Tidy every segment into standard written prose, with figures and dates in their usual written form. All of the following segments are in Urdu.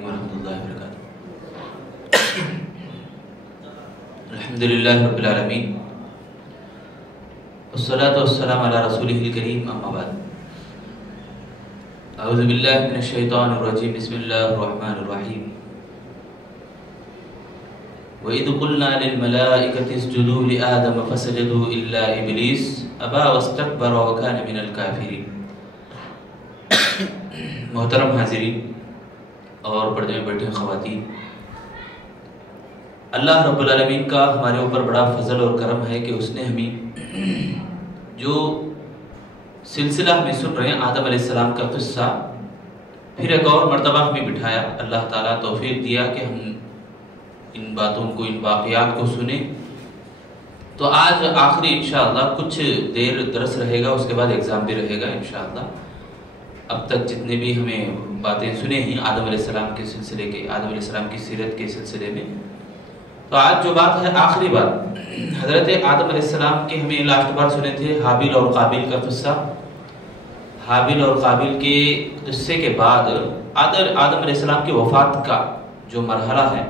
علیکم ورحمۃ اللہ وبرکاتہ۔ الحمدللہ رب العالمین والصلاة والسلام علی رسولہ الکریم، اما بعد۔ اعوذ باللہ من الشیطان الرجیم، بسم اللہ الرحمن الرحیم۔ وَإِذْ قُلْنَا لِلْمَلَائِكَةِ اسْجُدُوا لِآدَمَ فَسَجَدُوا إِلَّا إِبْلِيسَ أَبَى وَاسْتَكْبَرَ وَكَانَ مِنَ الْكَافِرِينَ۔ محترم حاضرین اور پردے میں بیٹھے خواتین، اللہ رب العالمین کا ہمارے اوپر بڑا فضل اور کرم ہے کہ اس نے ہمیں جو سلسلہ ہمیں سن رہے ہیں آدم علیہ السلام کا قصہ، پھر ایک اور مرتبہ ہمیں بٹھایا۔ اللہ تعالیٰ توفیق دیا کہ ہم ان باتوں کو، ان واقعات کو سنیں۔ تو آج آخری انشاءاللہ کچھ دیر درس رہے گا، اس کے بعد ایگزام بھی رہے گا انشاءاللہ۔ اب تک جتنے بھی ہمیں باتیں سنے ہیں آدم علیہ السلام کے سلسلے کے، آدم علیہ السلام کی سیرت کے سلسلے میں، تو آج جو بات ہے آخری بات، حضرت آدم علیہ السلام کے ہمیں لاسٹ بار سنے تھے حابیل اور قابیل کا قصہ۔ حابیل اور قابیل کے قصے کے بعد آدم علیہ السلام کی وفات کا جو مرحلہ ہے،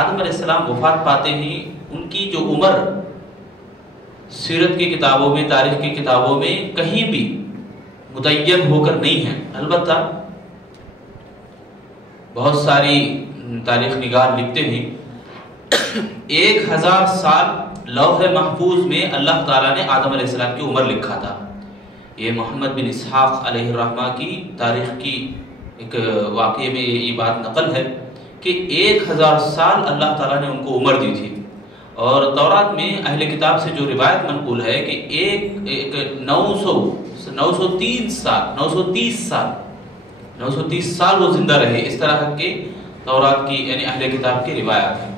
آدم علیہ السلام وفات پاتے ہی ان کی جو عمر سیرت کی کتابوں میں، تاریخ کی کتابوں میں کہیں بھی متعین ہو کر نہیں ہے۔ البتہ بہت ساری تاریخ نگار لکھتے ہیں 1000 سال لوح محفوظ میں اللہ تعالیٰ نے آدم علیہ السلام کی عمر لکھا تھا۔ یہ محمد بن اسحاق علیہ الرحمہ کی تاریخ کی ایک واقعے میں یہ بات نقل ہے کہ 1000 سال اللہ تعالیٰ نے ان کو عمر دی تھی۔ اور تورات میں اہل کتاب سے جو روایت منقول ہے کہ 930 سال وہ زندہ رہے، اس طرح کے تورات کی یعنی اہل کتاب کی روایات ہیں۔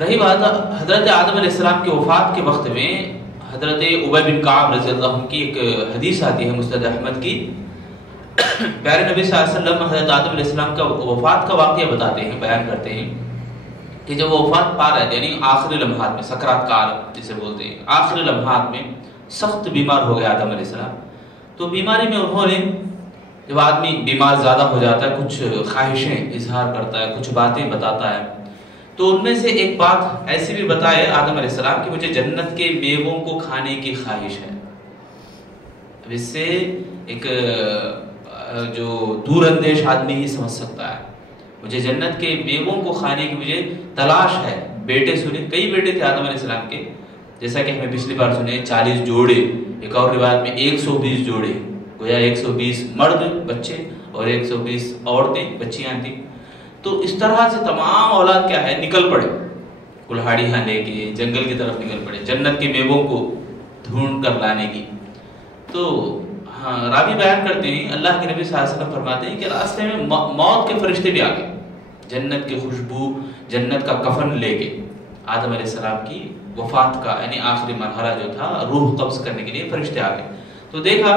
رہی بات حضرت آدم علیہ السلام کی وفات کے وقت میں، حضرت ابی بن کعب رضی اللہ عنہ کی ایک حدیث آتی ہے مسند احمد کی، پیارے نبی صلی اللہ علیہ وسلم حضرت آدم علیہ السلام کا وفات کا واقعہ بتاتے ہیں، بیان کرتے ہیں کہ جب وہ وفات پا رہے تھے، یعنی آخری لمحات میں، سکرات کال جسے بولتے ہیں، آخری لمحات میں سخت بیمار ہو گیا آدم علیہ السلام۔ تو بیماری میں انہوں نے، جب آدمی بیمار زیادہ ہو جاتا ہے، کچھ خواہشیں اظہار کرتا ہے، کچھ باتیں بتاتا ہے، تو ان میں سے ایک بات ایسی بھی بتائے آدم علیہ السلام کہ مجھے جنت کے میووں کو کھانے کی خواہش ہے۔ اب اس سے ایک جو دور اندیش آدمی ہی سمجھ سکتا ہے، مجھے جنت کے میووں کو کھانے کی مجھے تلاش ہے۔ بیٹے سنے، کئی بیٹے تھے آدم علیہ السلام کے، جیسا کہ ہمیں پچھلی بار سنے 40 جوڑے، ایک اور روایت میں 120 جوڑے، گویا 120 مرد بچے اور 120 عورتیں بچیاں تھیں۔ تو اس طرح سے تمام اولاد کیا ہے، نکل پڑے کلہاڑیاں لے کے، جنگل کی طرف نکل پڑے جنت کے میووں کو ڈھونڈ کر لانے کی۔ تو راوی بیان کرتے ہیں، اللہ کے نبی صلی اللہ علیہ وسلم فرماتے ہیں کہ راستے میں موت کے فرشتے بھی آ گئے، جنت کی خوشبو، جنت کا کفن لے کے آدم علیہ السلام کی وفات کا یعنی آخری مرحلہ جو تھا، روح قبض کرنے کے لیے فرشتے آ گئے۔ تو دیکھا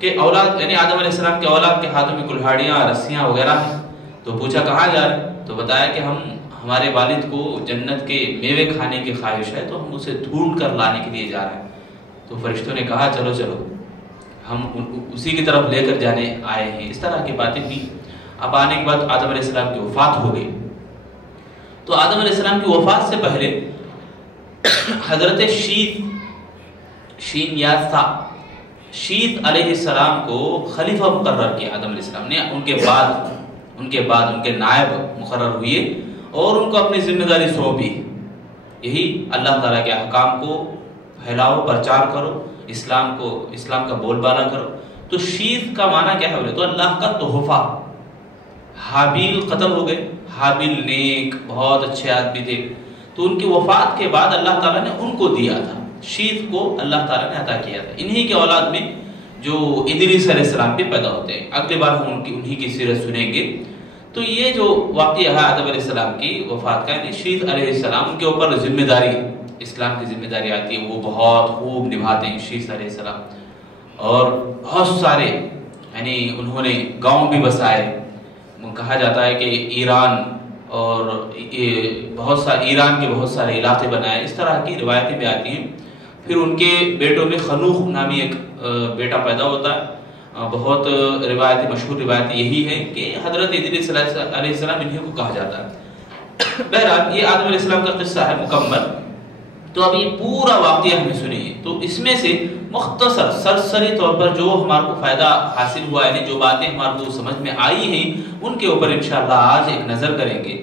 کہ اولاد یعنی آدم علیہ السلام کے اولاد کے ہاتھوں میں کلہاڑیاں، رسیاں وغیرہ ہیں۔ تو پوچھا کہاں جا رہے؟ تو بتایا کہ ہمارے والد کو جنت کے میوے کھانے کی خواہش ہے، تو ہم اسے ڈھونڈ کر لانے کے لیے جا رہے ہیں۔ تو فرشتوں نے کہا چلو چلو، ہم اسی کی طرف لے کر جانے آئے ہیں۔ اس طرح کی باتیں بھی۔ اب آنے کے بعد آدم علیہ السلام کی وفات ہو گئی۔ تو آدم علیہ السلام کی وفات سے پہلے حضرت شین علیہ السلام کو خلیفہ مقرر کیا آدم علیہ السلام نے۔ ان کے بعد ان کے نائب مقرر ہوئے اور ان کو اپنی ذمہ داری سونپی، یہی اللہ تعالیٰ کے احکام کو پھیلاؤ، پرچار کرو، اسلام کا بول بالا کرو۔ تو شیت کا معنی کیا ہے بولے تو اللہ کا تحفہ۔ حابیل قتل ہو گئے، حابیل نیک بہت اچھے آدمی تھے، تو ان کی وفات کے بعد اللہ تعالیٰ نے ان کو دیا تھا، شیت کو اللہ تعالیٰ نے عطا کیا تھا۔ انہی کے اولاد میں جو ادریس علیہ السلام بھی پیدا ہوتے ہیں، اگلی بار ہم انہی کی سیرت سنیں گے۔ تو یہ جو واقعہ ہے آدم علیہ السلام کی وفات کا، یعنی شیت علیہ السلام، ان کے اوپر ذمہ داری، اسلام کی ذمہ داری آتی ہے، وہ بہت خوب نبھاتے ہیں شیت علیہ السلام۔ اور بہت سارے یعنی انہوں نے گاؤں بھی بسائے، کہا جاتا ہے کہ ایران کے بہت سارے علاقے بنائے، اس طرح کی روایتیں بھی آتی ہیں۔ پھر ان کے بیٹوں میں خنوخ نامی ایک بیٹا پیدا ہوتا ہے، بہت روایت مشہور روایت یہی ہے کہ حضرت ادریس علیہ السلام انہیں کو کہا جاتا ہے۔ بہرحال یہ آدم علیہ السلام کا قصہ ہے مکمل۔ تو اب یہ پورا واقعہ ہمیں سنیے، تو اس میں سے مختصر سرسری طور پر جو ہمارے کو فائدہ حاصل ہوا ہے، جو باتیں ہمارے کو سمجھ میں آئی ہیں ان کے اوپر انشاءاللہ آج ایک نظر کریں گے۔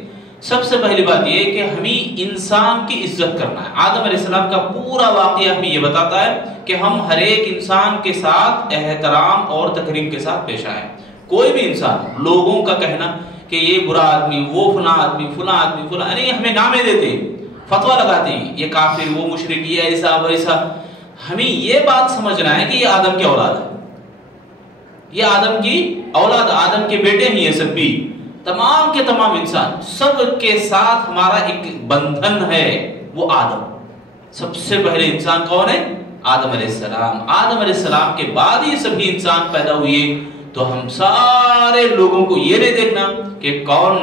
سب سے پہلی بات یہ ہے کہ ہمیں انسان کی عزت کرنا ہے۔ آدم علیہ السلام کا پورا واقعہ ہمیں یہ بتاتا ہے کہ ہم ہر ایک انسان کے ساتھ احترام اور تکریم کے ساتھ پیش آئیں۔ کوئی بھی انسان، لوگوں کا کہنا کہ یہ برا آدمی، وہ فلاں آدمی، فلاں آدمی، فلاں، یعنی ہمیں نامے دیتے ہیں، فتویٰ لگاتے ہیں، یہ کافر، وہ مشرک، یہ ایسا ویسا۔ ہمیں یہ بات سمجھنا ہے کہ یہ آدم کی اولاد ہے، یہ آدم کی اولاد، آدم کے بیٹے ہیں، یہ سب بھی تمام کے تمام انسان، سب کے ساتھ ہمارا ایک بندھن ہے، وہ آدم۔ سب سے پہلے انسان کون ہے؟ آدم علیہ السلام۔ آدم علیہ السلام کے بعد یہ سبھی انسان پیدا ہوئے۔ تو ہم سارے لوگوں کو یہ نہیں دیکھنا کہ کون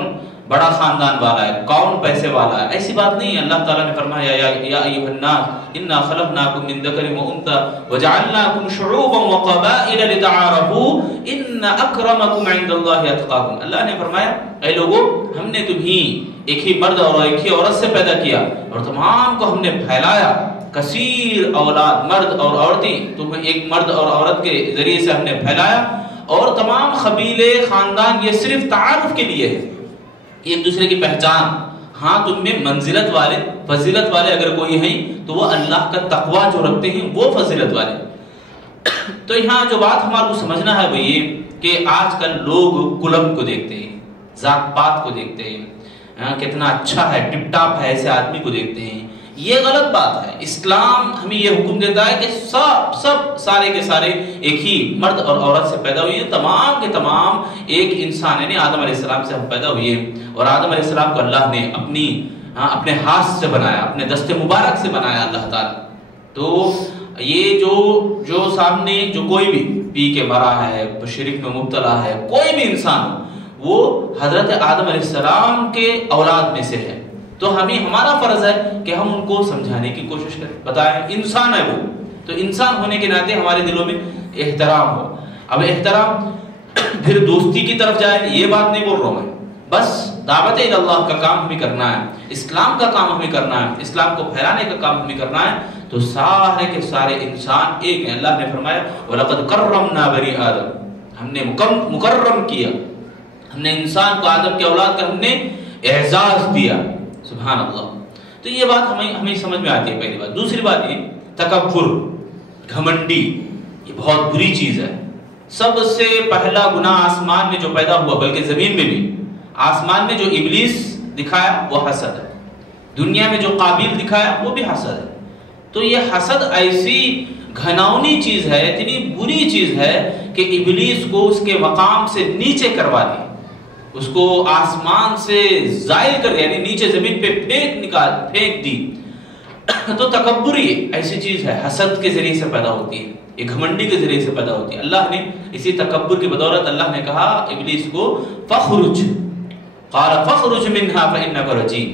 بڑا خاندان والا ہے، کون پیسے والا ہے، ایسی بات نہیں ہے۔ اللہ تعالیٰ نے فرمایا یا ایھا الناس انا خلقناکم من ذکر و انثی وجعلناکم شعوبا وقبائل لتعارفوا ان اکرمکم عند اللہ اتقاکم۔ اللہ نے فرمایا اے لوگو، ہم نے تمہیں ایک ہی مرد اور ایک ہی عورت سے پیدا کیا اور تمام کو ہم نے پھیلایا، کثیر اولاد، مرد اور عورتیں، تمہیں ایک مرد اور عورت کے ذریعے سے ہم نے پھیلایا، اور تمام قبیلے خاندان یہ صرف تعارف کے لیے ہے، ایک دوسرے کی پہچان۔ ہاں تم میں منزلت والے، فضیلت والے اگر کوئی ہیں تو وہ اللہ کا تقوی جو رکھتے ہیں وہ فضیلت والے۔ تو یہاں جو بات ہمارے کو سمجھنا ہے وہ یہ کہ آج کل لوگ کلم کو دیکھتے ہیں، ذات پات کو دیکھتے ہیں، کتنا اچھا ہے، ٹپ ٹاپ ہے، ایسے آدمی کو دیکھتے ہیں۔ یہ غلط بات ہے۔ اسلام ہمیں یہ حکم دیتا ہے کہ سب سارے کے سارے ایک ہی مرد اور عورت سے پیدا ہوئے ہیں، تمام کے تمام ایک انسان، یعنی آدم علیہ السلام سے ہم پیدا ہوئے ہیں، اور آدم علیہ السلام کو اللہ نے اپنے ہاتھ سے بنایا، اپنے دست مبارک سے بنایا اللہ تعالیٰ۔ تو یہ جو سامنے جو کوئی بھی پی کے مرا ہے، شرک میں مبتلا ہے، کوئی بھی انسان وہ حضرت آدم علیہ السلام کے اولاد میں سے ہے۔ تو ہمارا فرض ہے کہ ہم ان کو سمجھانے کی کوشش کریں، بتائیں انسان ہے وہ، تو انسان ہونے کے ناطے ہمارے دلوں میں احترام ہو۔ اب احترام پھر دوستی کی طرف جائے، یہ بات نہیں بول رہا ہوں میں، بس دعوت اللہ کا کام ہمیں کرنا ہے، اسلام کا کام ہمیں کرنا ہے، اسلام کو پھیلانے کا کام ہمیں کرنا ہے، تو سارے کے سارے انسان ایک ہیں۔ اللہ نے فرمایا وَلَقَدْ كَرَّمْنَا بَنِي آدم، ہم نے مکرم کیا، ہم نے انسان کو، آدم کے اولاد کا ہم نے اعزاز دیا، سبحان اللہ۔ تو یہ بات ہمیں سمجھ میں آتی ہے، پہلی بات۔ دوسری بات یہ تکبر، گھمنڈی، یہ بہت بری چیز ہے۔ سب سے پہلا گناہ آسمان میں جو پیدا ہوا، بلکہ زمین میں بھی، آسمان میں جو ابلیس دکھایا وہ حسد ہے، دنیا میں جو قابیل دکھایا وہ بھی حسد ہے۔ تو یہ حسد ایسی گھناؤنی چیز ہے، اتنی بری چیز ہے کہ ابلیس کو اس کے مقام سے نیچے کروا دی، اس کو آسمان سے زائل کر دیا، یعنی نیچے زمین پہ پھینک دی۔ تو تکبر یہ ایسی چیز ہے، حسد کے ذریعے سے پیدا ہوتی ہے، یہ گھمنڈی کے ذریعے سے پیدا ہوتی ہے۔ اللہ نے اسی تکبر کی بدولت اللہ نے کہا ابلیس کو فخرج، قال فخرج منها فانك رجیم۔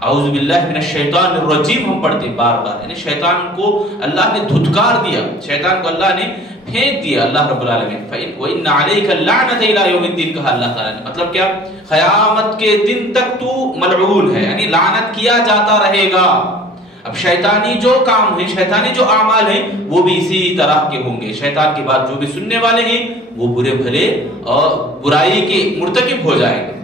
اعوذ باللہ من الشیطان الرجیم ہم پڑھتے بار بار، یعنی شیطان کو اللہ نے دھتکار دیا، شیطان کو اللہ نے پھینک دیا، اللہ رب العالمین۔ وَإِنَّ عَلَيْكَ اللَّعْنَةَ إِلَى يَوْمِ الدِّينِ کہا اللہ تعالیٰ نے، مطلب کیا؟ قیامت کے دن تک تو ملعون ہے، یعنی لعنت کیا جاتا رہے گا۔ اب شیطانی جو کام ہیں، شیطانی جو اعمال ہیں وہ بھی اسی طرح کے ہوں گے۔ شیطان کی بات جو بھی سننے والے ہیں وہ برے بھلے اور برائی کے مرتکب ہو جائیں گے،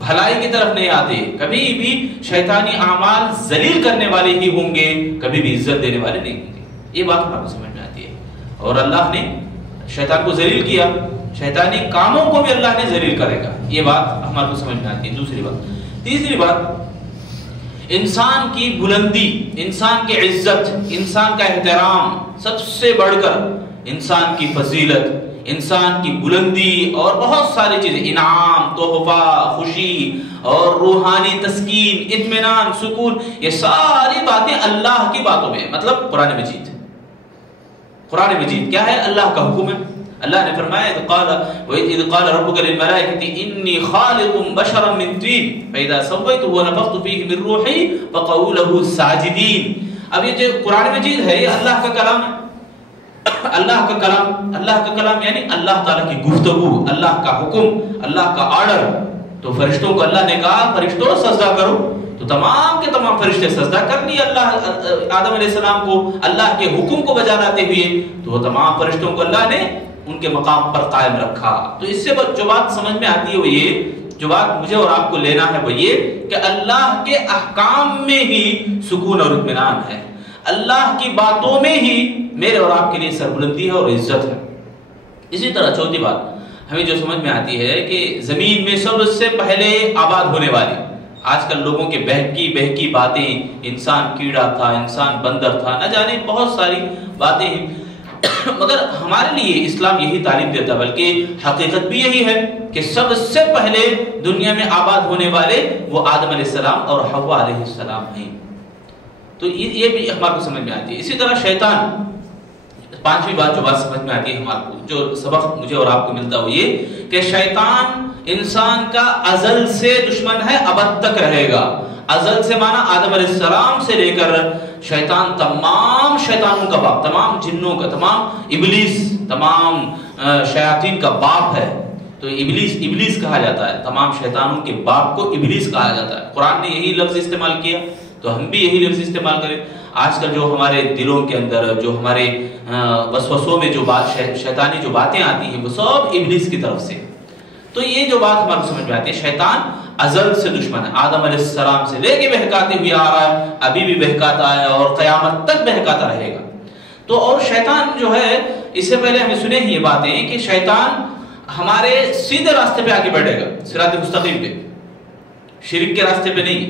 بھلائی کی طرف نہیں آتے، کبھی بھی شیطانی اعمال ذلیل کرنے والے ہی ہوں گے، کبھی بھی عزت دینے والے نہیں ہوں گے۔ یہ بات ہمیں سمجھ میں آتی ہے، اور اللہ نے شیطان کو ذلیل کیا، شیطانی کاموں کو بھی اللہ نے ذلیل کرے گا، یہ بات ہمارے کو سمجھ میں آتی ہے۔ دوسری بات، تیسری بات، انسان کی بلندی، انسان کی عزت، انسان کا احترام، سب سے بڑھ کر انسان کی فضیلت، انسان کی بلندی اور بہت ساری چیزیں، انعام، تحفہ، خوشی اور روحانی تسکین، اطمینان، سکون، یہ ساری باتیں اللہ کی باتوں میں، مطلب قرآن مجید۔ قرآن مجید کیا ہے؟ اللہ کا حکم ہے۔ اللہ نے فرمایا اذ قال ربك للملائكة انی خالق بشرا من طین فاذا سویته ونفخت فیہ من روحی فقعوا له ساجدین۔ اب یہ جو قرآن مجید ہے یہ اللہ کا کلام ہے، اللہ کا کلام یعنی اللہ تعالیٰ کی گفتگو، اللہ کا حکم، اللہ کا آرڈر. تو فرشتوں کو اللہ نے کہا فرشتوں سجدہ کرو، تو تمام کے تمام فرشتے سجدہ کر لیے اللہ آدم علیہ السلام کو اللہ کے حکم کو بجا لاتے ہوئے. تو وہ تمام فرشتوں کو اللہ نے ان کے مقام پر قائم رکھا. تو اس سے جو بات سمجھ میں آتی ہے وہ یہ، جو بات مجھے اور آپ کو لینا ہے وہ یہ کہ اللہ کے احکام میں ہی سکون اور اطمینان ہے، اللہ کی باتوں میں ہی میرے اور آپ کے لیے سربلندی ہے اور عزت ہے. اسی طرح چوتھی بات ہمیں جو سمجھ میں آتی ہے کہ زمین میں سب سے پہلے آباد ہونے والی، آج کل لوگوں کے بہکی باتیں، انسان کیڑا تھا، انسان بندر تھا، نہ جانے بہت ساری باتیں ہیں، مگر ہمارے لیے اسلام یہی تعلیم دیتا ہے، بلکہ حقیقت بھی یہی ہے کہ سب سے پہلے دنیا میں آباد ہونے والے وہ آدم علیہ السلام اور حوا علیہ السلام ہیں. تو یہ بھی ہمارے کو سمجھ میں آتی ہے. اسی طرح شیطان، پانچویں بات جو بات سمجھ میں آتی ہے ہمارے کو، جو سبق مجھے اور آپ کو ملتا ہے وہ یہ کہ شیطان انسان کا ازل سے دشمن ہے، ابد تک رہے گا. ازل سے مانا آدم علیہ السلام سے لے کر شیطان تمام شیطانوں کا باپ، تمام جنوں کا، تمام ابلیس، تمام شیاطین کا باپ ہے. تو ابلیس کہا جاتا ہے، تمام شیطانوں کے باپ کو ابلیس کہا جاتا ہے. قرآن نے یہی لفظ استعمال کیا تو ہم بھی یہی لفظ استعمال کریں. آج کل جو ہمارے دلوں کے اندر، جو ہمارے وسوسوں میں جو شیطانی جو باتیں آتی ہیں وہ سب ابلیس کی طرف سے. تو یہ جو بات ہمارے سمجھ میں آتی ہے، شیطان ازل سے دشمن ہے، آدم علیہ السلام سے لے کے بہکاتے ہوئے آ رہا ہے، ابھی بھی بہکاتا ہے اور قیامت تک بہکاتا رہے گا. تو اور شیطان جو ہے، اس سے پہلے ہمیں سنے ہی یہ باتیں کہ شیطان ہمارے سیدھے راستے پہ آگے بڑھے گا، صراط مستقیم پہ، شرک کے راستے پہ نہیں،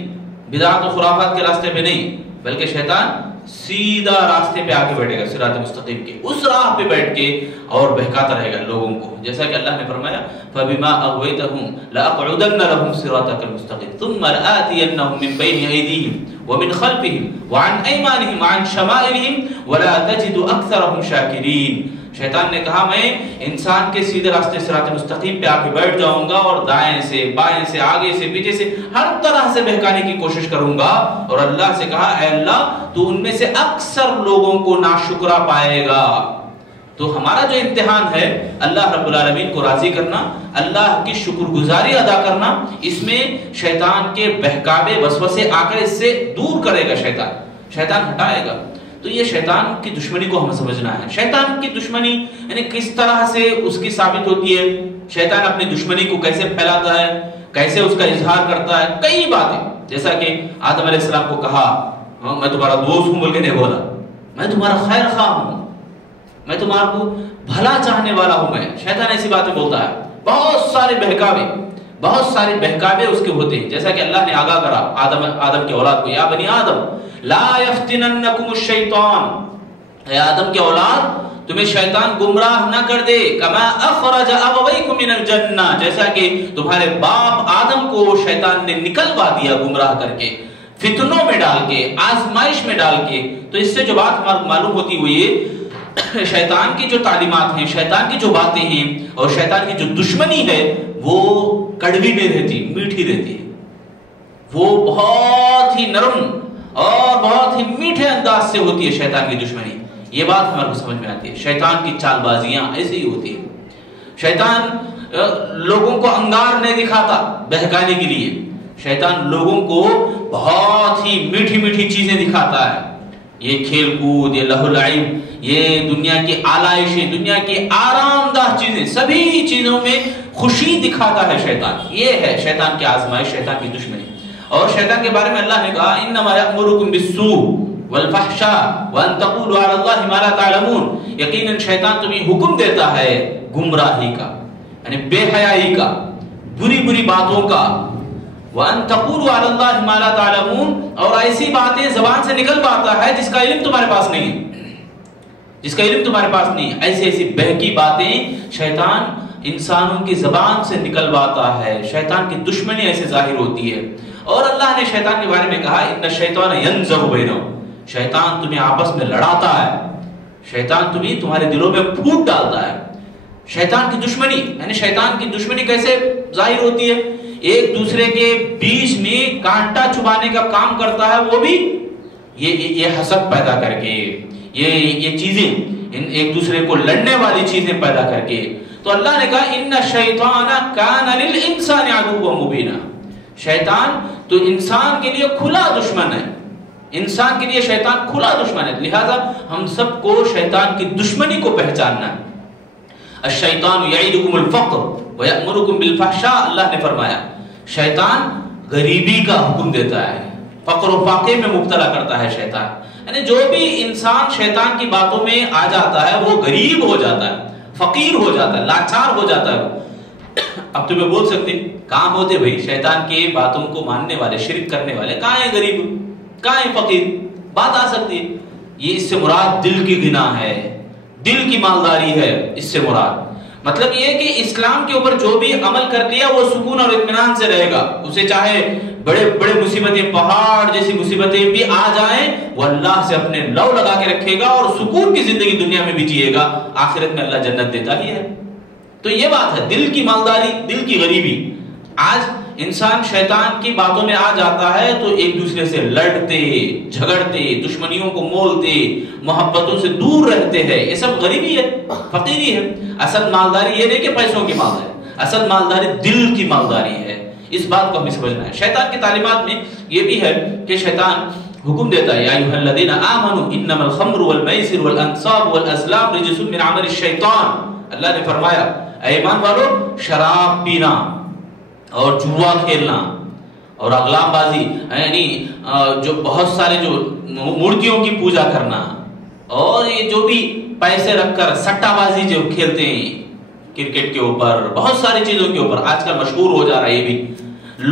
بدعات و خرافات کے راستے پہ نہیں، بلکہ شیطان سیدھا راستے پہ آگے بیٹھے گا، صراط مستقیم کے اس راہ پہ بیٹھ کے اور بہکاتا رہے گا لوگوں کو. جیسا کہ اللہ نے فرمایا فَبِمَا أَغْوَيْتَهُمْ لَأَقْعُدَنَّ لَهُمْ صِرَاطَكَ الْمُسْتَقِيمَ ثُمَّ لَآتِيَنَّهُمْ مِنْ بَيْنِ أَيْدِيهِمْ وَمِنْ خَلْفِهِمْ وَعَنْ أَيْمَانِهِمْ وَعَنْ شَمَائِلِهِمْ وَلَا تَجِدُ أَكْثَرَهُمْ شَاكِرِينَ. شیطان نے کہا میں انسان کے سیدھے راستے صراط مستقیم پہ آ کے بیٹھ جاؤں گا اور دائیں سے بائیں سے آگے سے پیچھے سے ہر طرح سے بہکانے کی کوشش کروں گا. اور اللہ سے کہا اے اللہ تو ان میں سے اکثر لوگوں کو ناشکرا پائے گا. تو ہمارا جو امتحان ہے اللہ رب العالمین کو راضی کرنا، اللہ کی شکر گزاری ادا کرنا، اس میں شیطان کے بہکاوے وسوسے آ کر اس سے دور کرے گا، شیطان ہٹائے گا. تو یہ شیطان کی دشمنی کو ہمیں سمجھنا ہے. شیطان کی دشمنی یعنی کس طرح سے اس کی ثابت ہوتی ہے، شیطان اپنی دشمنی کو کیسے پھیلاتا ہے، کیسے اس کا اظہار کرتا ہے. کئی باتیں، جیسا کہ آدم علیہ السلام کو کہا میں تمہارا دوست ہوں بول کے نہیں بولا، میں تمہارا خیر خواہ ہوں، میں تمہارا کو بھلا چاہنے والا ہوں. میں شیطان ایسی باتیں بولتا ہے. بہت سارے بہکاوے اس کے ہوتے ہیں. جیسا کہ اللہ نے آگاہ کرا آدم کے اولاد کو، یا بنی آدم لا یفتننکم الشیطان، اے آدم کے اولاد تمہیں شیطان گمراہ نہ کر دے، کما اخرج ابویکم من الجنہ، جیسا کہ تمہارے باپ آدم کو شیطان نے نکلوا دیا گمراہ کر کے، فتنوں میں ڈال کے، آزمائش میں ڈال کے. تو اس سے جو بات ہمارے معلوم ہوتی ہوئی ہے، شیطان کی جو تعلیمات ہیں، شیطان کی جو باتیں ہیں اور شیطان کی جو دشمنی ہے وہ کڑوی نہیں رہتی، میٹھی رہتی ہے. وہ بہت ہی نرم اور بہت ہی میٹھے انداز سے ہوتی ہے شیطان کی دشمنی. یہ بات ہمارے کو سمجھ میں آتی ہے. شیطان کی چال بازیاں ایسی ہی ہوتی ہیں. شیطان لوگوں کو انگار نہیں دکھاتا بہکانے کے لیے، شیطان لوگوں کو بہت ہی میٹھی میٹھی چیزیں دکھاتا ہے. یہ کھیل کود، یہ لہو لعب، یہ دنیا کی آلائشیں، دنیا کی آرام دہ چیزیں، سبھی چیزوں میں خوشی دکھاتا ہے شیطان. یہ ہے شیطان کی آزمائش، شیطان کی دشمنی. اور شیطان کے بارے میں اللہ نے کہا انما یأمرکم بالسوء والفحشاء وان تقولوا علی اللہ ما لا تعلمون، یقیناً شیطان تمہیں حکم دیتا ہے گمراہی کا، یعنی بے حیائی کا، بری بری باتوں کا، وان تقولوا علی اللہ ما لا تعلمون، اور ایسی باتیں زبان سے نکل پاتا ہے جس کا علم تمہارے پاس نہیں ہے، ایسی بہکی باتیں شیطان انسانوں کی زبان سے نکلواتا ہے. شیطان کی دشمنی ایسے ظاہر ہوتی ہے. اور اللہ نے شیطان کے بارے میں کہا ان الشیطان ینزغ بینہم، شیطان تمہیں آپس میں لڑاتا ہے، شیطان تمہارے دلوں میں پھوٹ ڈالتا ہے. شیطان کی دشمنی یعنی شیطان کی دشمنی کیسے ظاہر ہوتی ہے؟ ایک دوسرے کے بیچ میں کانٹا چبانے کا کام کرتا ہے، وہ بھی یہ حسد پیدا کر کے، یہ چیزیں ایک دوسرے کو لڑنے والی چیزیں پیدا کر کے. تو اللہ نے کہا ان الشیطان کان للانسان عدوا مبینا. شیطان تو انسان کے لیے کھلا دشمن ہے. انسان کے لیے شیطان کھلا دشمن ہے. لہذا ہم سب کو شیطان کی دشمنی کو پہچاننا ہے. الشیطان یعیدکم الفقر ویأمرکم بالفحشاء. اللہ نے فرمایا شیطان غریبی کا حکم دیتا ہے, فقر و فاقے میں مبتلا کرتا ہے شیطان. یعنی جو بھی انسان شیطان کی باتوں میں آ جاتا ہے وہ غریب ہو جاتا ہے, فقیر ہو جاتا ہے, لاچار ہو جاتا ہے. اب تمہیں بول سکتے کہاں ہوتے بھائی شیطان کی باتوں کو ماننے والے, شرک کرنے والے, کہاں ہیں غریب, کہاں ہیں فقیر؟ بات آ سکتی ہے. یہ اس سے مراد دل کی غنا ہے, دل کی مالداری ہے. اس سے مراد مطلب یہ کہ اسلام کے اوپر جو بھی عمل کر لیا وہ سکون اور اطمینان سے رہے گا. اسے چاہے بڑے بڑے مصیبتیں, پہاڑ جیسی مصیبتیں بھی آ جائیں, وہ اللہ سے اپنے لو لگا کے رکھے گا اور سکون کی زندگی دنیا میں بھی جیے گا. آخرت میں اللہ جنت دیتا ہی ہے. تو یہ بات ہے, دل کی مالداری, دل کی غریبی. آج انسان شیطان کی باتوں میں آ جاتا ہے تو ایک دوسرے سے لڑتے, جھگڑتے, دشمنیوں کو مولتے, محبتوں سے دور رہتے ہیں. یہ سب غریبی ہے, فقیری ہے. اصل مالداری یہ نہیں کہ پیسوں کی مال ہے, اصل مالداری دل کی مالداری ہے. اس بات کو ہمیں سمجھنا ہے. شیطان کی تعلیمات میں یہ بھی ہے کہ شیطان حکم دیتا ہے یا ایھا الذین آمنوا انما الخمر والمیسر والانصاب والازلام رجس من عمل الشیطان. اللہ نے فرمایا اے ایمان والو, شراب پینا اور جوا کھیلنا اور اغلام بازی, یعنی جو بہت سارے جو مورتیوں کی پوجا کرنا, اور یہ جو بھی پیسے رکھ کر سٹا بازی جو کھیلتے ہیں کرکٹ کے اوپر, بہت ساری چیزوں کے اوپر آج کل مشہور ہو جا رہا ہے. یہ بھی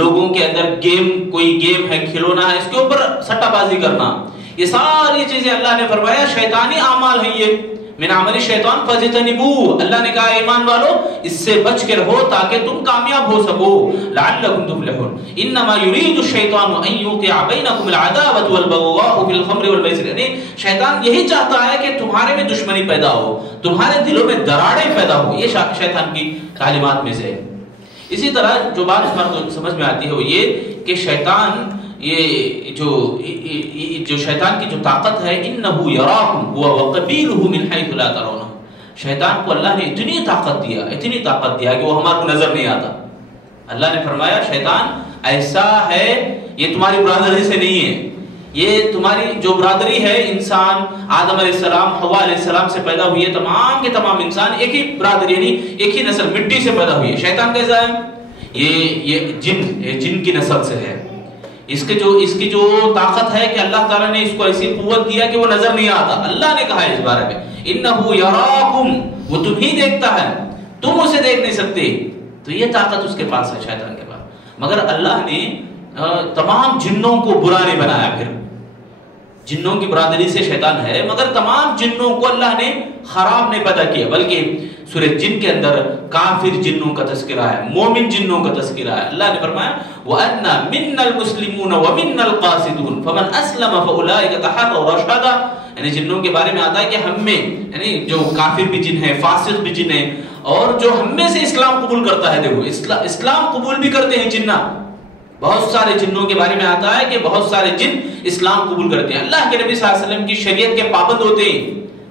لوگوں کے اندر گیم, کوئی گیم ہے, کھلونا ہے, اس کے اوپر سٹا بازی کرنا, یہ ساری چیزیں اللہ نے فرمایا شیطانی اعمال ہیں. یہ من عمل الشیطان فاجتنبوہ. اللہ نے کہا ایمان والو اس سے بچ کے رہو تاکہ تم کامیاب ہو سکو. لعلکم تفلحون. انما یرید الشیطان ان یوقع بینکم العداوۃ والبغضاء فی الخمر والمیسر. یعنی شیطان یہی چاہتا ہے کہ تمہارے میں دشمنی پیدا ہو, تمہارے دلوں میں دراڑیں پیدا ہو. یہ شیطان کی تعلیمات میں سے ہے. اسی طرح جو بات ہمارے کو سمجھ میں آتی ہے وہ یہ کہ شیطان, یہ جو شیطان کی جو طاقت ہے, انہو یراکم ہوا وقبیلہ من حیث لا ترونہ. شیطان کو اللہ نے اتنی طاقت دیا, اتنی طاقت دیا کہ وہ ہمارے کو نظر نہیں آتا. اللہ نے فرمایا شیطان ایسا ہے, یہ تمہاری برادری سے نہیں ہے, یہ تمہاری جو برادری ہے, انسان آدم علیہ السلام, حوا علیہ السلام سے پیدا ہوئی ہے, تمام کے تمام انسان ایک ہی برادری, یعنی ایک ہی نسل, مٹی سے پیدا ہوئی ہے. شیطان کیسا ہے؟ یہ جن کی نسل سے ہے. اس کی جو طاقت ہے کہ اللہ تعالیٰ نے اس کو ایسی قوت دیا کہ وہ نظر نہیں آتا. اللہ نے کہا ہے اس بارے میں انہو یراکم, وہ تمہیں دیکھتا ہے, تم اسے دیکھ نہیں سکتے. تو یہ طاقت اس کے پاس ہے, شیطان کے پاس. مگر اللہ نے تمام جنوں کو برا نہیں بنایا. پھر جنوں کی برادری سے شیطان ہے, مگر تمام جنوں کو اللہ نے خراب نہیں پیدا کیا, بلکہ سورہ جن کے اندر کافر جنوں کا تذکرہ ہے, مومن جنوں کا تذکرہ ہے. اللہ نے فرمایا وَأَنَّا مِنَّا الْمُسْلِمُونَ وَمِنَّا الْقَاسِدُونَ فَمَنْ أَسْلَمَ فَأُولَٰئِكَ تَحَرَّوْا رَشَدًا. یعنی جنوں کے بارے میں آتا ہے کہ ہم میں, یعنی جو کافر بھی جن ہے, فاسق بھی جن ہے, اور جو ہم میں سے اسلام قبول کرتا ہے. دیکھو اسلام قبول بھی کرتے ہیں جنہ, بہت سارے جنوں کے بارے میں آتا ہے کہ بہت سارے جن اسلام قبول کرتے ہیں, اللہ کے نبی صلی اللہ علیہ وسلم کی شریعت کے پابند ہوتے ہیں.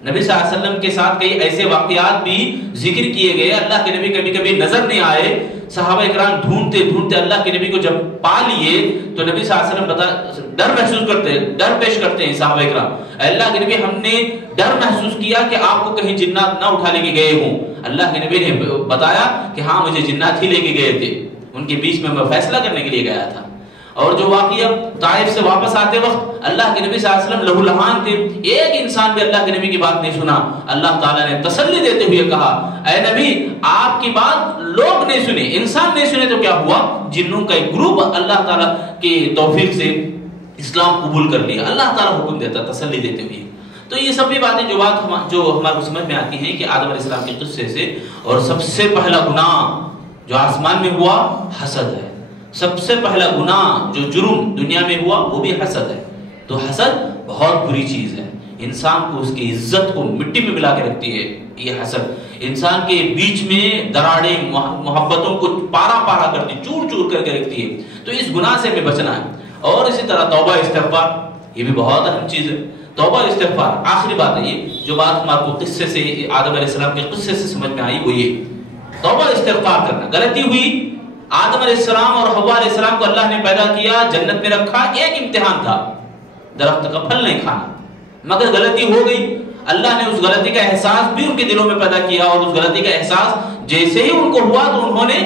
نبی صلی اللہ علیہ وسلم کے ساتھ کئی ایسے واقعات بھی ذکر کیے گئے, اللہ کے نبی کبھی کبھی نظر نہیں آئے, صحابہ اکرام ڈھونڈتے ڈھونڈتے اللہ کے نبی کو جب پا لیے تو نبی صلی اللہ علیہ وسلم ڈر محسوس کرتے ہیں, ڈر پیش کرتے ہیں صحابہ اکرام, اللہ کے نبی ہم نے ڈر محسوس کیا کہ آپ کو کہیں جنات نہ اٹھا لے کے گئے ہوں. اللہ کے نبی نے بتایا کہ ہاں مجھے جنات ہی لے کے گئے تھے, ان کے بیچ میں فیصلہ کرنے کے لیے گیا تھا. اور جو واقعہ طائف سے واپس آتے وقت اللہ کے نبی صلی اللہ علیہ وسلم لہو لہان تھے, ایک انسان بھی اللہ کے نبی کی بات نہیں سنا. اللہ تعالیٰ نے تسلی دیتے ہوئے کہا اے نبی آپ کی بات لوگ نہیں سنے, انسان نہیں سنے, تو کیا ہوا, جنوں کا ایک گروپ اللہ تعالیٰ کی توفیق سے اسلام قبول کر لیا. اللہ تعالیٰ حکم دیتا تسلی دیتے ہوئے. تو یہ سب بھی باتیں جو ہمارے کو سمجھ میں آتی ہیں کہ آدم علیہ السلام کے قصے سے. اور سب سے پہلا گناہ جو آسمان میں ہوا حسد ہے. سب سے پہلا گناہ جو جرم دنیا میں ہوا وہ بھی حسد ہے. تو حسد بہت بری چیز ہے, انسان کو اس کی عزت کو مٹی میں ملا کے رکھتی ہے. یہ حسد انسان کے بیچ میں دراڑیں, محبتوں کو پارا پارا کرتی, چور چور کر کے رکھتی ہے. تو اس گناہ سے ہمیں بچنا ہے. اور اسی طرح توبہ استغفار, یہ بھی بہت اہم چیز ہے. توبہ استغفار آخری بات ہے یہ جو بات ہمارے کو قصے سے آدم علیہ السلام کے قصے سے سمجھ میں آئی وہ یہ توبہ استغفار کرنا. غلطی ہوئی, آدم علیہ السلام اور حوا علیہ السلام کو اللہ نے پیدا کیا, جنت میں رکھا, ایک امتحان تھا درخت کا پھل نہیں کھانا, مگر غلطی ہو گئی. اللہ نے اس غلطی کا احساس بھی ان کے دلوں میں پیدا کیا اور اس غلطی کا احساس جیسے ہی ان کو ہوا تو انہوں نے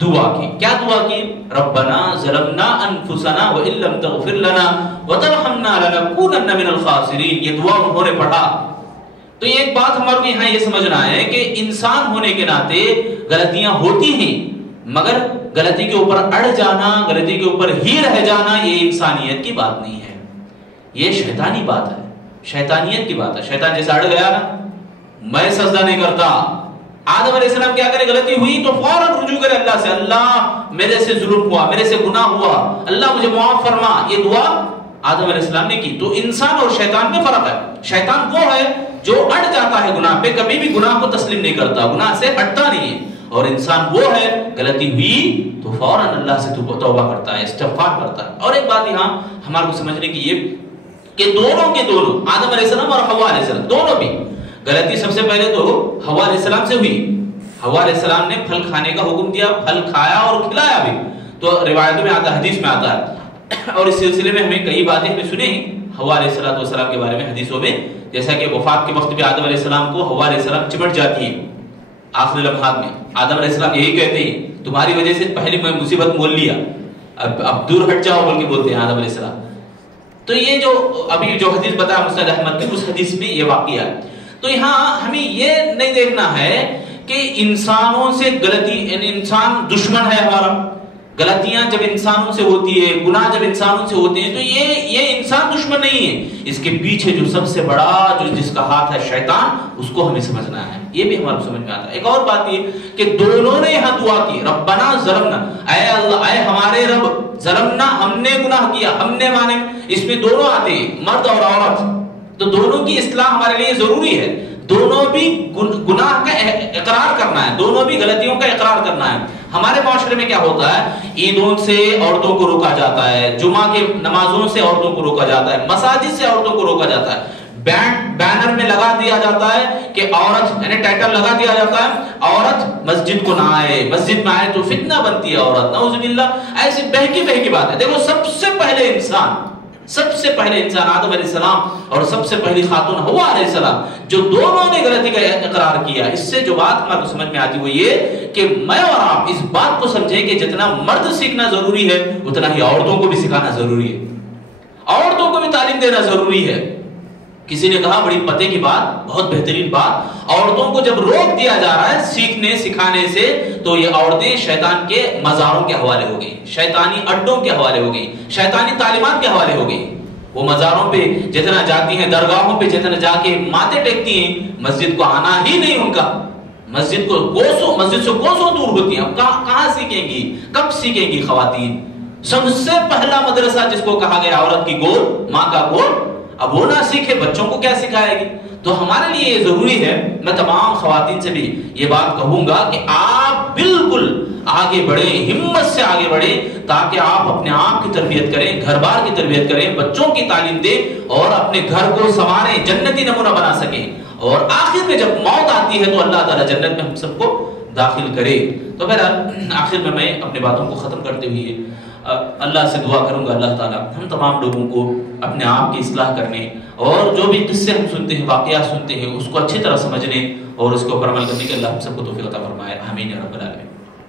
دعا کی. کیا دعا کی؟ ربنا ظلمنا انفسنا وان لم تغفر لنا وترحمنا لنكونن من الخاسرین. یہ دعا انہوں نے پڑھا. تو یہ ایک بات ہمارے کو یہاں یہ سمجھنا ہے کہ انسان ہونے کے ناطے غلطیاں ہوتی ہیں, مگر غلطی کے اوپر اڑ جانا, غلطی کے اوپر ہی رہ جانا یہ انسانیت کی بات نہیں ہے, یہ شیطانی بات ہے, شیطانیت کی بات ہے. شیطان جیسا اڑ گیا نا, میں سجدہ نہیں کرتا. آدم علیہ السلام کیا کرے؟ غلطی ہوئی تو فوراً رجوع کرے اللہ سے, اللہ میرے سے ظلم ہوا, میرے سے گناہ ہوا, اللہ مجھے معاف فرما. یہ دعا آدم علیہ السلام نے کی. تو انسان اور شیطان میں فرق ہے. شیطان وہ ہے جو اڑ جاتا ہے گناہ پہ, کبھی بھی گناہ کو تسلیم نہیں کرتا, گناہ سے ہٹتا نہیں ہے. اور انسان وہ ہے غلطی ہوئی تو فوراً اللہ سے توبہ کرتا ہے, استغفار کرتا ہے. اور ایک بات یہاں ہمارے کو سمجھنے کی یہ کہ دونوں کے دونوں آدم علیہ السلام اور حوا علیہ السلام دونوں بھی غلطی سب سے پہلے تو حوا علیہ السلام سے ہوئی. حوا علیہ السلام نے پھل کھانے کا حکم دیا, پھل کھایا اور کھلایا بھی. تو روایتوں میں آتا ہے, حدیث میں آتا ہے, اور اس سلسلے میں ہمیں کئی باتیں ہمیں سنیں حوا علیہ السلام کے بارے میں حدیثوں میں, جیسا کہ وفات کے وقت پہ آدم علیہ السلام کو حوا علیہ السلام چمٹ جاتی ہے آخری لمحات میں. آدم علیہ السلام یہی کہتے ہیں تمہاری وجہ سے پہلے میں مصیبت مول لیا, اب دور ہٹ جاؤ بول کے بولتے ہیں آدم علیہ السلام. تو یہ جو ابھی جو حدیث بتایا مسند احمد کی, اس حدیث میں یہ واقعہ ہے. تو یہاں ہمیں یہ نہیں دیکھنا ہے کہ انسانوں سے غلطی, یعنی انسان دشمن ہے ہمارا. غلطیاں جب انسانوں سے ہوتی ہے, گناہ جب انسانوں سے ہوتے ہیں, تو یہ انسان دشمن نہیں ہے. اس کے پیچھے جو سب سے بڑا جس کا ہاتھ ہے شیطان, اس کو ہمیں سمجھنا ہے. یہ بھی ہمارے سمجھ میں آتا ہے. ایک اور بات یہ کہ دونوں نے یہاں دعا کی, ربنا ظلمنا, اے اللہ, اے ہمارے رب, ظلمنا, ہم نے گناہ کیا, ہم نے مانے. اس میں دونوں آتے ہیں, مرد اور عورت. تو دونوں کی اصلاح ہمارے لیے ضروری ہے. دونوں بھی گناہ کا اقرار کرنا ہے, دونوں بھی غلطیوں کا اقرار کرنا ہے. ہمارے معاشرے میں کیا ہوتا ہے, عیدوں سے عورتوں کو روکا جاتا ہے, جمعہ کے نمازوں سے عورتوں کو روکا جاتا ہے, مساجد سے عورتوں کو روکا جاتا ہے, بینر میں لگا دیا جاتا ہے کہ عورت, یعنی ٹائٹل لگا دیا جاتا ہے عورت مسجد کو نہ آئے, مسجد میں آئے تو فتنہ بنتی ہے عورت, نعوذ باللہ. ایسی بہکی بات ہے. دیکھو سب سے پہلے انسان آدم علیہ السلام اور سب سے پہلی خاتون حوا علیہ السلام, جو دونوں نے غلطی کا اقرار کیا. اس سے جو بات ہمارے کو سمجھ میں آتی وہ یہ کہ میں اور آپ اس بات کو سمجھیں کہ جتنا مرد سیکھنا ضروری ہے اتنا ہی عورتوں کو بھی سکھانا ضروری ہے, عورتوں کو بھی تعلیم دینا ضروری ہے. کسی نے کہا بڑی پتے کی بات, بہت بہترین بات, عورتوں کو جب روک دیا جا رہا ہے سیکھنے سکھانے سے تو یہ عورتیں شیطان کے مزاروں کے حوالے ہو گئی, شیطانی اڈوں کے حوالے ہو گئی, شیطانی تعلیمات کے حوالے ہو گئی. وہ مزاروں پہ جتنا جاتی ہیں, درگاہوں پہ جتنا جا کے ماتھے ٹیکتی ہیں, مسجد کو آنا ہی نہیں ان کا. مسجد سے کوسوں دور ہوتی ہیں. اب کہاں سیکھیں گی, کب سیکھیں گی خواتین؟ سب سے پہلا مدرسہ جس کو کہا گیا عورت کی گود, ماں کا گود, اب وہ نہ سیکھے بچوں کو کیا سکھائے گی؟ تو ہمارے لیے یہ ضروری ہے. میں تمام خواتین سے بھی یہ بات کہوں گا کہ آپ بالکل آگے بڑھیں, ہمت سے آگے بڑھیں, تاکہ آپ اپنے آپ کی تربیت کریں, گھر بار کی تربیت کریں, بچوں کی تعلیم دیں اور اپنے گھر کو سنواریں, جنتی نمونہ بنا سکیں. اور آخر میں جب موت آتی ہے تو اللہ تعالیٰ جنت میں ہم سب کو داخل کرے. تو بہرحال آخر میں اپنی باتوں کو ختم کرتے ہوئے اللہ سے دعا کروں گا, اللہ تعالیٰ ہم تمام لوگوں کو اپنے آپ کی اصلاح کرنے اور جو بھی قصے ہم سنتے ہیں, واقعات سنتے ہیں, اس کو اچھی طرح سمجھنے اور اس کے اوپر عمل کرنے کے اللہ ہم سب کو توفیق عطا فرمائے. آمین یا رب العالمین.